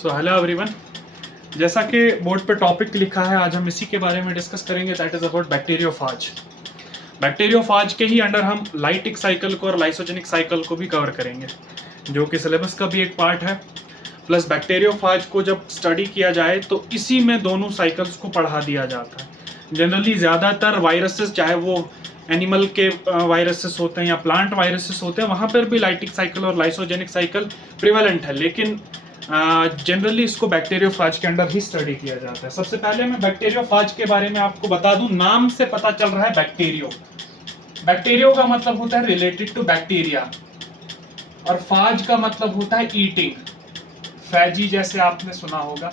So hello everyone. जैसा कि board पे टॉपिक लिखा है, आज हम इसी के बारे में डिस्कस करेंगे, that is about bacteriophage. Bacteriophage के ही अंडर हम लाइटिक साइकिल को और लाइसोजेनिक साइकिल को भी कवर करेंगे, जो कि सिलेबस का भी एक पार्ट है। प्लस बैक्टीरियोफाज को जब स्टडी किया जाए तो इसी में दोनों साइकिल्स को पढ़ा दिया जाता है। जनरली ज़्यादातर वायरसेस, चाहे वो एनिमल के वायरसेस होते हैं या प्लांट वायरसेस होते हैं, वहाँ पर भी लाइटिक साइकिल और लाइसोजेनिक साइकिल प्रिवेलेंट है, लेकिन जनरली इसको बैक्टीरियोफाज के अंडर ही स्टडी किया जाता है। सबसे पहले मैं बैक्टीरियोफाज के बारे में आपको बता दूं, नाम से पता चल रहा है बैक्टीरियो। बैक्टीरियो का मतलब होता है रिलेटेड टू बैक्टीरिया, और फाज का मतलब होता है ईटिंग। फैजी जैसे आपने सुना होगा,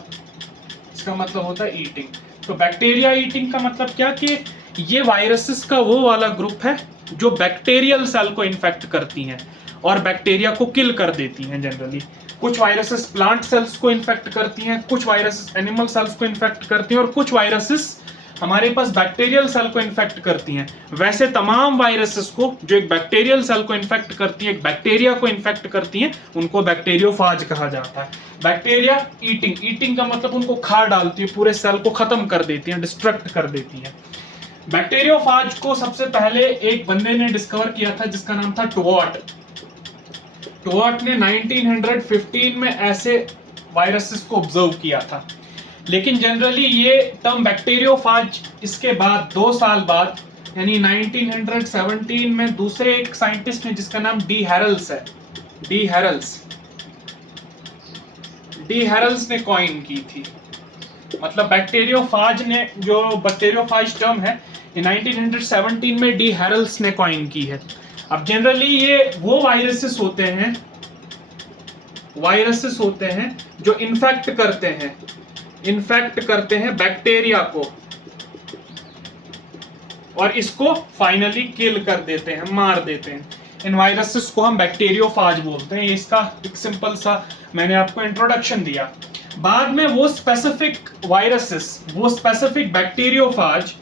इसका मतलब होता है ईटिंग। तो बैक्टीरिया ईटिंग का मतलब क्या, कि ये वायरसेस का वो वाला ग्रुप है जो बैक्टीरियल सेल को इन्फेक्ट करती हैं और बैक्टीरिया को किल कर देती हैं। जनरली कुछ वायरसेस प्लांट सेल्स को इन्फेक्ट करती हैं, कुछ वायरसेस एनिमल सेल्स को इन्फेक्ट करती हैं, और कुछ वायरसेस हमारे पास बैक्टीरियल सेल को इन्फेक्ट करती हैं। वैसे तमाम वायरसेस को जो एक बैक्टीरियल सेल को इन्फेक्ट करती हैं, एक बैक्टीरिया को इन्फेक्ट करती हैं, उनको बैक्टीरियोफाज कहा जाता है। बैक्टीरिया ईटिंग का मतलब उनको खा डालती है, पूरे सेल को खत्म कर देती है, डिस्ट्रक्ट कर देती है। बैक्टीरियोफाज को सबसे पहले एक बंदे ने डिस्कवर किया था जिसका नाम था टोवर्ट। टोवर्ट ने 1915 में ऐसे वायरसेस को ऑब्जर्व किया था। लेकिन जनरली ये टर्म बैक्टीरियोफाज इसके बाद 2 साल बाद, यानी 1917 में दूसरे एक साइंटिस्ट ने जिसका नाम डी हैरल्स है, डी हैरल्स ने कॉइन की थी। मतलब बैक्टीरियोफाज ने, जो बैक्टीरियोफाज टर्म है, ये 1917 में डी हैरल्स ने कॉइन की है। अब जनरली ये वो वायरसेस होते हैं जो इन्फेक्ट करते हैं बैक्टीरिया को, और इसको फाइनली किल कर देते हैं, मार देते हैं। इन वायरसेस को हम बैक्टीरियोफाज बोलते हैं। इसका एक सिंपल सा मैंने आपको इंट्रोडक्शन दिया। बाद में वो स्पेसिफिक वायरसेस, वो स्पेसिफिक बैक्टीरियोफाज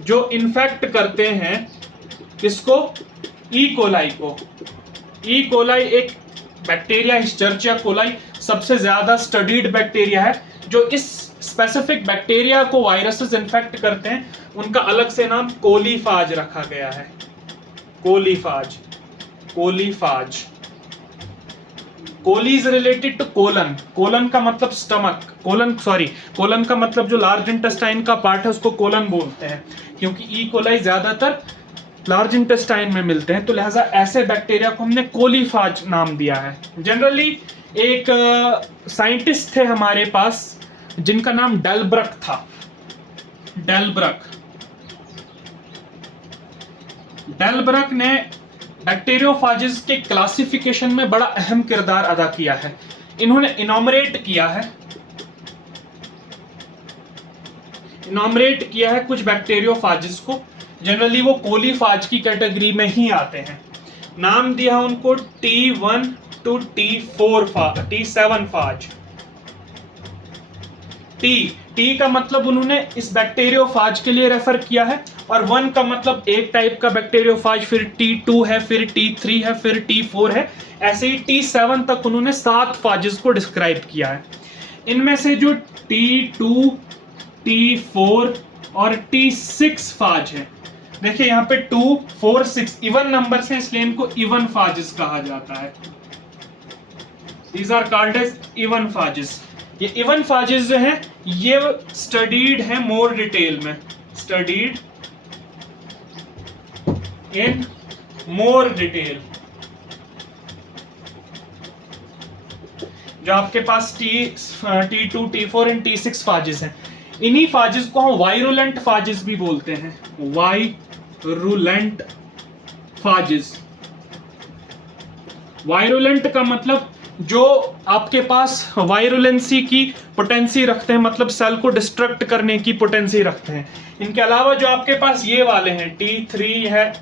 जो इन्फेक्ट करते हैं किसको, ई कोलाई एक बैक्टीरिया, हिस्चर्चिया कोलाई सबसे ज्यादा स्टडीड बैक्टीरिया है। जो इस स्पेसिफिक बैक्टीरिया को वायरसेस इन्फेक्ट करते हैं, उनका अलग से नाम कोलीफाज रखा गया है। Coliphage coli is related to colon. Colon का मतलब स्टमक, कोलन का मतलब जो लार्ज इंटेस्टाइन का पार्ट है उसको कोलन बोलते हैं, क्योंकि ई कोलाई ज्यादातर लार्ज इंटेस्टाइन में मिलते हैं, तो लिहाजा ऐसे बैक्टीरिया को हमने कोलीफाज नाम दिया है। जनरली एक साइंटिस्ट थे हमारे पास जिनका नाम डेलब्रक था। डेलब्रक ने बैक्टीरियोफाजेस के क्लासिफिकेशन में बड़ा अहम किरदार अदा किया है। इन्होंने इनॉमरेट किया है कुछ बैक्टीरियोफाजेस को। जनरली वो कोलीफाज की कैटेगरी में ही आते हैं। नाम दिया उनको T1 to T7 फाज। टी का मतलब उन्होंने इस बैक्टीरियोफाज के लिए रेफर किया है, और 1 का मतलब एक टाइप का बैक्टीरियोफाज, फिर T2 है, फिर T3 है, फिर T4 है, ऐसे ही T7 तक उन्होंने 7 फाजेस को डिस्क्राइब किया है। इनमें से जो T2, T4 और T6 फाज है, देखिए यहाँ पे 2, 4, 6 इवन नंबर से, इसलिए इनको इवन फाजेस कहा जाता है। These are called as even phages. ये इवन फाजेस जो हैं, ये स्टडीड है मोर डिटेल में, स्टडीड इन मोर डिटेल। जो आपके पास T2, T4 एंड T6 फाजेस हैं, इन्हीं फाजेस को हम वायरुलेंट फाजेस भी बोलते हैं। वायरुलेंट का मतलब जो आपके पास वायरुलेंसी की पोटेंसी रखते हैं, मतलब सेल को डिस्ट्रक्ट करने की पोटेंसी रखते हैं। इनके अलावा जो आपके पास ये वाले हैं, T3 है,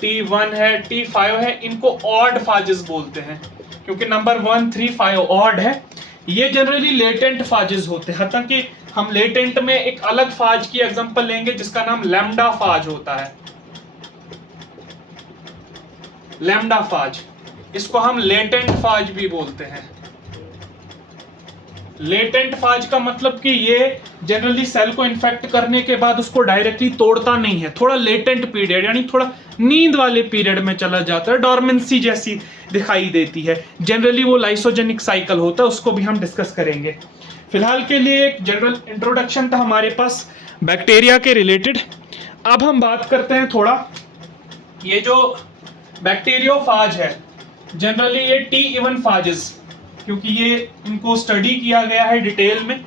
T1 है, T5 है, इनको ऑड फाजेस बोलते हैं, क्योंकि नंबर 1, 3, 5 ऑड है। ये जनरली लेटेंट फाजेस होते हैं। हालांकि हम लेटेंट में एक अलग फाज की एग्जांपल लेंगे जिसका नाम लैम्डा फाज होता है। लैम्डा फाज इसको हम लेटेंट फाज भी बोलते हैं। लेटेंट फाज का मतलब कि ये जनरली सेल को इन्फेक्ट करने के बाद उसको डायरेक्टली तोड़ता नहीं है, थोड़ा लेटेंट पीरियड यानी थोड़ा नींद वाले पीरियड में चला जाता है, डॉर्मेंसी जैसी दिखाई देती है। जनरली वो लाइसोजेनिक साइकिल होता है, उसको भी हम डिस्कस करेंगे। फिलहाल के लिए एक जनरल इंट्रोडक्शन था हमारे पास बैक्टीरिया के रिलेटेड। अब हम बात करते हैं थोड़ा, ये जो बैक्टीरियोफाज है जनरली ये टी इवन फाजेस, क्योंकि ये इनको स्टडी किया गया है डिटेल में,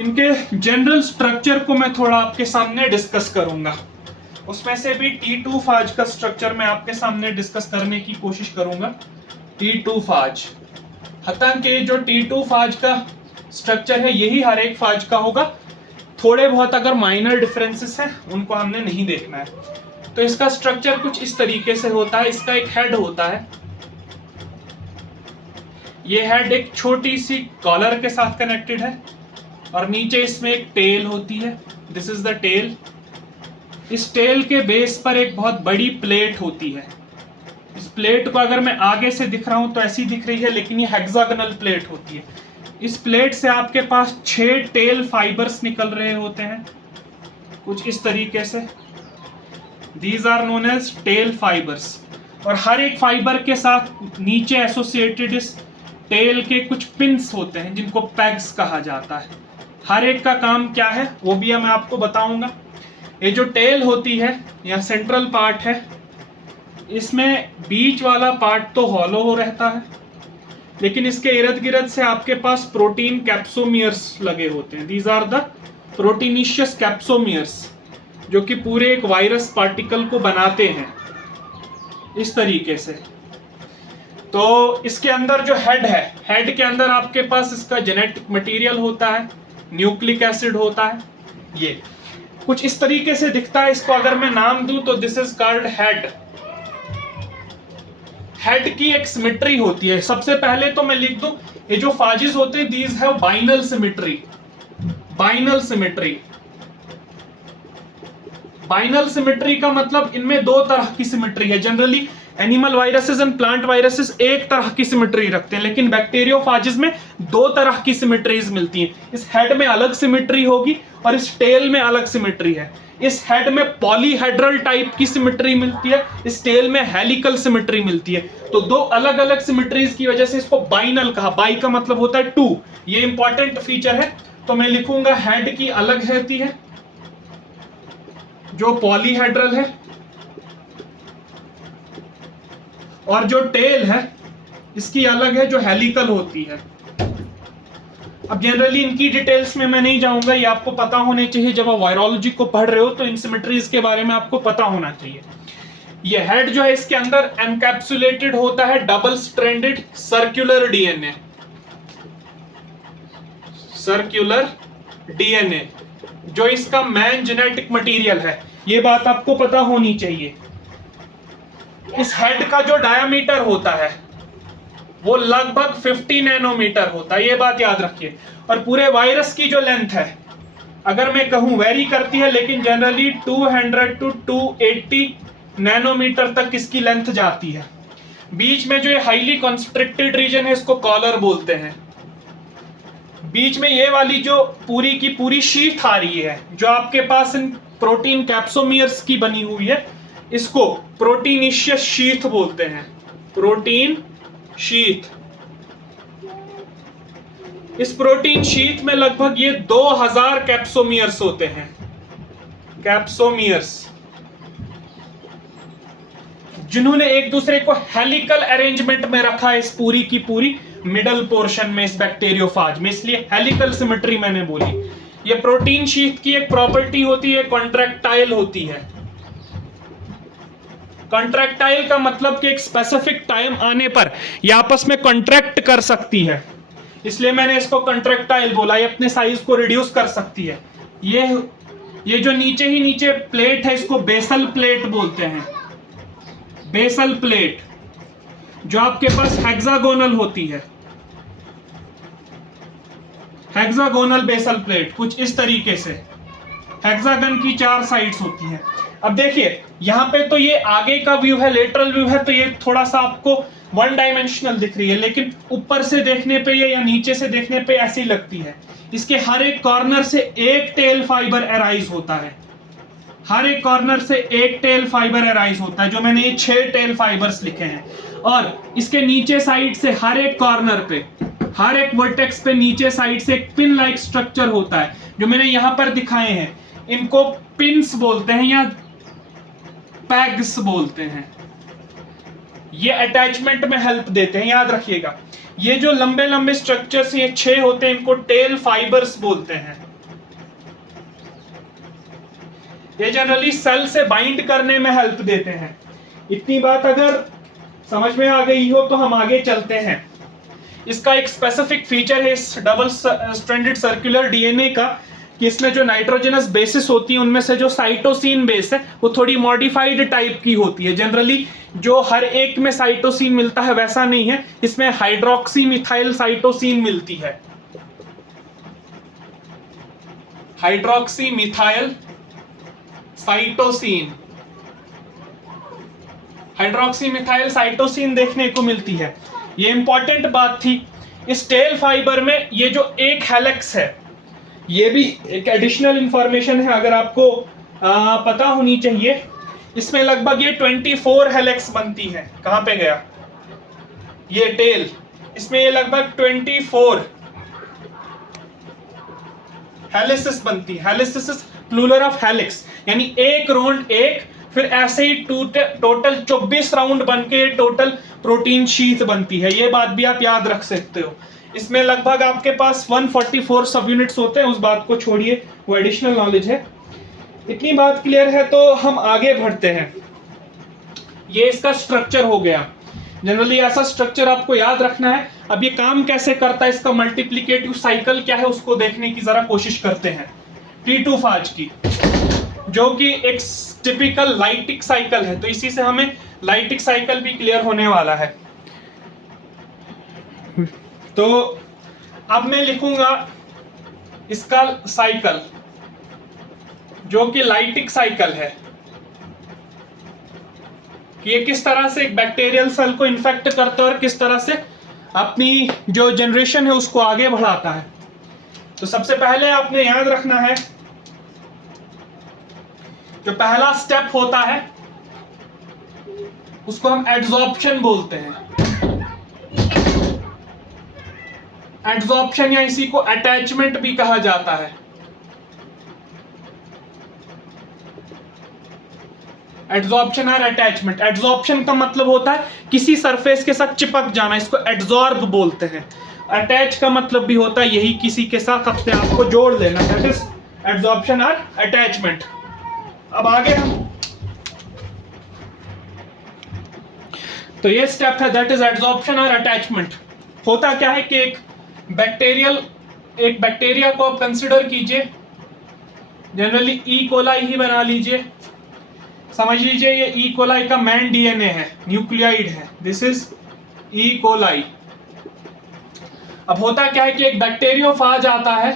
इनके जनरल स्ट्रक्चर को मैं थोड़ा आपके सामने डिस्कस करूंगा। उसमें से भी T2 फाज का स्ट्रक्चर मैं आपके सामने डिस्कस करने की कोशिश करूंगा। T2 फाज, हालांकि जो T2 फाज का स्ट्रक्चर है यही हर एक फाज का होगा, थोड़े बहुत अगर माइनर डिफरेंसेस हैं उनको हमने नहीं देखना है। तो इसका स्ट्रक्चर कुछ इस तरीके से होता है। इसका एक हेड होता है, ये हेड एक छोटी सी कॉलर के साथ कनेक्टेड है और नीचे इसमें एक टेल होती है, दिस इज द टेल। इस टेल के बेस पर एक बहुत बड़ी प्लेट होती है। इस प्लेट को अगर मैं आगे से दिख रहा हूं तो ऐसी दिख रही है, लेकिन ये हेक्सागोनल प्लेट होती है। इस प्लेट से आपके पास 6 टेल फाइबर्स निकल रहे होते हैं कुछ इस तरीके से, these are known as tail fibres. और हर एक फाइबर के साथ नीचे एसोसिएटेड इस टेल के कुछ पिंस होते हैं जिनको पैग्स कहा जाता है। हर एक का काम क्या है वो भी मैं आपको बताऊंगा। ये जो टेल होती है या सेंट्रल पार्ट है, इसमें बीच वाला पार्ट तो हॉलो हो रहता है, लेकिन इसके इर्द गिर्द से आपके पास प्रोटीन कैप्सोमियर्स लगे होते हैं। These are the proteinaceous capsomeres, जो कि पूरे एक वायरस पार्टिकल को बनाते हैं इस तरीके से। तो इसके अंदर जो हेड है, हेड के अंदर आपके पास इसका जेनेटिक मटेरियल होता है, न्यूक्लिक एसिड होता है, ये कुछ इस तरीके से दिखता है। इसको अगर मैं नाम दूं तो this is called head. Head की एक सिमेट्री होती है। सबसे पहले तो मैं लिख दूं, ये जो फाजेस होते हैं these have binal symmetry. Binal symmetry, binal symmetry का मतलब इनमें दो तरह की सिमेट्री है। Generally animal viruses and plant viruses एक तरह की सिमेट्री रखते हैं, लेकिन बैक्टीरियोफाजेस में दो तरह की सिमेट्रीज मिलती हैं। इस हेड में अलग सिमेट्री होगी और इस टेल में अलग सिमेट्री है। इस हेड में पॉलीहेड्रल टाइप की सिमेट्री मिलती है, इस टेल में हेलिकल सिमेट्री मिलती है। तो दो अलग अलग सिमेट्रीज की वजह से इसको बाइनल कहा। बाई का मतलब होता है टू, ये इंपॉर्टेंट फीचर है। तो मैं लिखूंगा हेड की अलग रहती है जो पॉलीहेड्रल है, और जो टेल है इसकी अलग है जो हेलिकल होती है। अब जनरली इनकी डिटेल्स में मैं नहीं जाऊंगा, ये आपको पता होने चाहिए। जब आप वायरोलॉजी को पढ़ रहे हो तो इन सिमेट्रीज के बारे में आपको पता होना चाहिए। ये हेड जो है इसके अंदर एनकैप्सुलेटेड होता है double stranded circular DNA. Circular DNA जो इसका मेन जेनेटिक मटेरियल है, ये बात आपको पता होनी चाहिए। इस हेड का जो डायामीटर होता है वो लगभग 50 नैनोमीटर होता है, ये बात याद रखिए। और पूरे वायरस की जो लेंथ है, अगर मैं कहूं वेरी करती है, लेकिन जनरली 200 टू 280 नैनोमीटर तक इसकी लेंथ जाती है। बीच में जो ये हाईली कंस्ट्रिक्टेड रीजन है इसको कॉलर बोलते हैं। बीच में ये वाली जो पूरी की पूरी शीट आ रही है जो आपके पास इन प्रोटीन कैप्सोमियर्स की बनी हुई है, इसको प्रोटीनिशियस शीथ बोलते हैं। Protein sheath. इस प्रोटीन शीथ में लगभग ये 2000 कैप्सोमियर्स होते हैं। कैप्सोमियर्स जिन्होंने एक दूसरे को हेलिकल अरेंजमेंट में रखा है इस पूरी की पूरी मिडल पोर्शन में, इस बैक्टीरियोफाज में, इसलिए हेलिकल सिमेट्री मैंने बोली। ये प्रोटीन शीथ की एक प्रॉपर्टी होती है, कॉन्ट्रैक्टाइल होती है। कॉन्ट्रैक्टाइल का मतलब कि एक स्पेसिफिक टाइम आने पर ये आपस में कॉन्ट्रैक्ट कर सकती है, इसलिए मैंने इसको कॉन्ट्रैक्टाइल बोला। ये अपने साइज को रिड्यूस कर सकती है। ये जो नीचे प्लेट है इसको बेसल प्लेट बोलते हैं। बेसल प्लेट जो आपके पास हेक्सागोनल होती है, हेक्सागोनल बेसल प्लेट कुछ इस तरीके से। हेक्सागन की 4 साइड्स होती हैं। अब देखिए यहाँ पे तो ये आगे का व्यू है, लेटरल व्यू है, तो ये थोड़ा सा आपको वन डायमेंशनल दिख रही है, लेकिन ऊपर से देखने पे ये या नीचे से देखने पे ऐसी लगती है। इसके हर एक कॉर्नर से एक टेल फाइबर एराइज होता है, हर एक कॉर्नर से एक टेल फाइबर एराइज होता है, जो मैंने ये 6 टेल फाइबर्स लिखे हैं। और इसके नीचे साइड से हर एक कॉर्नर पे, हर एक वर्टेक्स पे नीचे साइड से एक पिन लाइक स्ट्रक्चर होता है, जो मैंने यहां पर दिखाए हैं। इनको पिन्स बोलते हैं या पैग्स बोलते हैं। ये अटैचमेंट में हेल्प देते हैं, याद रखिएगा। ये जो लंबे लंबे स्ट्रक्चर्स ये 6 होते हैं, इनको टेल फाइबर्स बोलते हैं। ये जनरली सेल से बाइंड करने में हेल्प देते हैं। इतनी बात अगर समझ में आ गई हो तो हम आगे चलते हैं। इसका एक स्पेसिफिक फीचर है इस डबल स्ट्रैंडेड सर्कुलर डीएनए का, कि इसमें जो नाइट्रोजनस बेसिस होती है उनमें से जो साइटोसिन बेस है वो थोड़ी मॉडिफाइड टाइप की होती है। जनरली जो हर एक में साइटोसिन मिलता है वैसा नहीं है, इसमें हाइड्रोक्सी मिथाइल साइटोसिन मिलती है। Hydroxy methyl cytosine, hydroxy methyl cytosine देखने को मिलती है। ये इंपॉर्टेंट बात थी। इस टेल फाइबर में ये जो एक हेलिक्स है, ये भी एक एडिशनल इंफॉर्मेशन है, अगर आपको पता होनी चाहिए। इसमें लगभग ये 24 हेलिक्स बनती है। कहां पे गया ये टेल? इसमें ये लगभग 24 हेलिसिस बनती है। हेलिसिस प्लूरल ऑफ हेलिक्स, यानी एक राउंड एक, फिर ऐसे ही टोटल 24 राउंड बनके टोटल प्रोटीन शीट बनती है। ये बात भी आप याद रख सकते हो। इसमें लगभग आपके पास 144 सब यूनिट्स होते हैं, उस बात को छोड़िए, वो एडिशनल नॉलेज है। इतनी बात क्लियर है तो हम आगे बढ़ते हैं। ये इसका स्ट्रक्चर हो गया। जनरली ऐसा स्ट्रक्चर आपको याद रखना है। अब ये काम कैसे करता है, इसका मल्टीप्लिकेटिव साइकिल क्या है, उसको देखने की जरा कोशिश करते हैं। T2 फाज की, जो कि एक टिपिकल लाइटिक साइकिल है, तो इसी से हमें लाइटिक साइकिल भी क्लियर होने वाला है। तो अब मैं लिखूंगा इसका साइकिल, जो कि लाइटिक साइकिल है, कि ये किस तरह से एक बैक्टीरियल सेल को इन्फेक्ट करता है और किस तरह से अपनी जो जनरेशन है उसको आगे बढ़ाता है। तो सबसे पहले आपने याद रखना है, जो पहला स्टेप होता है उसको हम एड्सॉर्प्शन बोलते हैं। एड्सॉर्प्शन या इसी को अटैचमेंट भी कहा जाता है। एड्सॉर्प्शन और अटैचमेंट। एड्सॉर्प्शन का मतलब होता है किसी सरफेस के साथ चिपक जाना, इसको एड्सॉर्ब बोलते हैं। अटैच का मतलब भी होता है यही, किसी के साथ अपने आप को जोड़ लेना, दैट इज एड्सॉर्प्शन और अटैचमेंट। अब आगे हम, तो ये स्टेप है, दैट इज एड्सॉर्प्शन और अटैचमेंट। होता क्या है कि एक बैक्टीरिया को आप कंसिडर कीजिए, जनरली ई कोलाई ही बना लीजिए। समझ लीजिए ये ई कोलाई का मेन डीएनए है, न्यूक्लियोइड है, दिस इज ई कोलाई। अब होता क्या है कि एक बैक्टीरियोफाज आता है